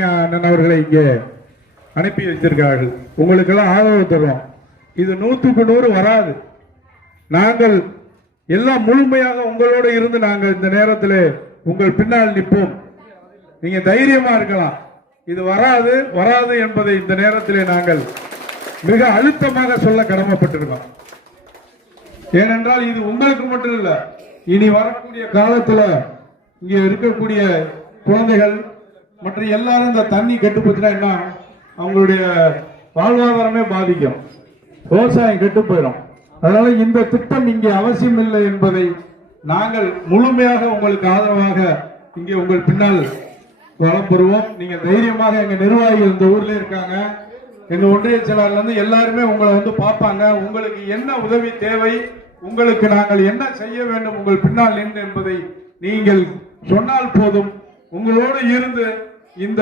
துரைசாமி அண்ணன் அவர்களை இங்கே அனுப்பி வைத்திருக்கிறார்கள். உங்களுக்கு எல்லாம் ஆதரவு தருவோம். இது 100க்கு 100 வராது. நாங்கள் எல்லாம் முழுமையாக உங்களோடு இருந்து நாங்கள் இந்த நேரத்தில் உங்கள் பின்னால் நிற்போம். நீங்க தைரியமா இருக்கலாம். இது வராது வராது என்பதை இந்த நேரத்திலே நாங்கள் மிக அழுத்தமாக சொல்ல கடமைப்பட்டிருக்கோம். ஏனென்றால் இது உங்களுக்கு மட்டும் இல்ல, இனி வரக்கூடிய காலத்துல இங்க இருக்கக்கூடிய குழந்தைகள் மற்ற எல்லாரும் இந்த தண்ணி கெட்டு போச்சுன்னா என்ன, அவங்களுடைய வாழ்வாதாரமே பாதிக்கும், விவசாயம் கெட்டு போயிடும். அதனால இந்த திட்டம் இங்கே அவசியம் இல்லை என்பதை நாங்கள் முழுமையாக உங்களுக்கு ஆதரவாக இங்கே உங்கள் பின்னால் வளம் பெறுவோம். நீங்க தைரியமாக, எங்க நிர்வாகிகள் இந்த ஊர்ல இருக்காங்க, எங்க ஒன்றிய செயலாளர்ல இருந்து எல்லாருமே உங்களை வந்து பார்ப்பாங்க. உங்களுக்கு என்ன உதவி தேவை, உங்களுக்கு நாங்கள் என்ன செய்ய வேண்டும் உங்கள் பின்னால் நின்று என்பதை நீங்கள் சொன்னால் போதும். உங்களோடு இருந்து இந்த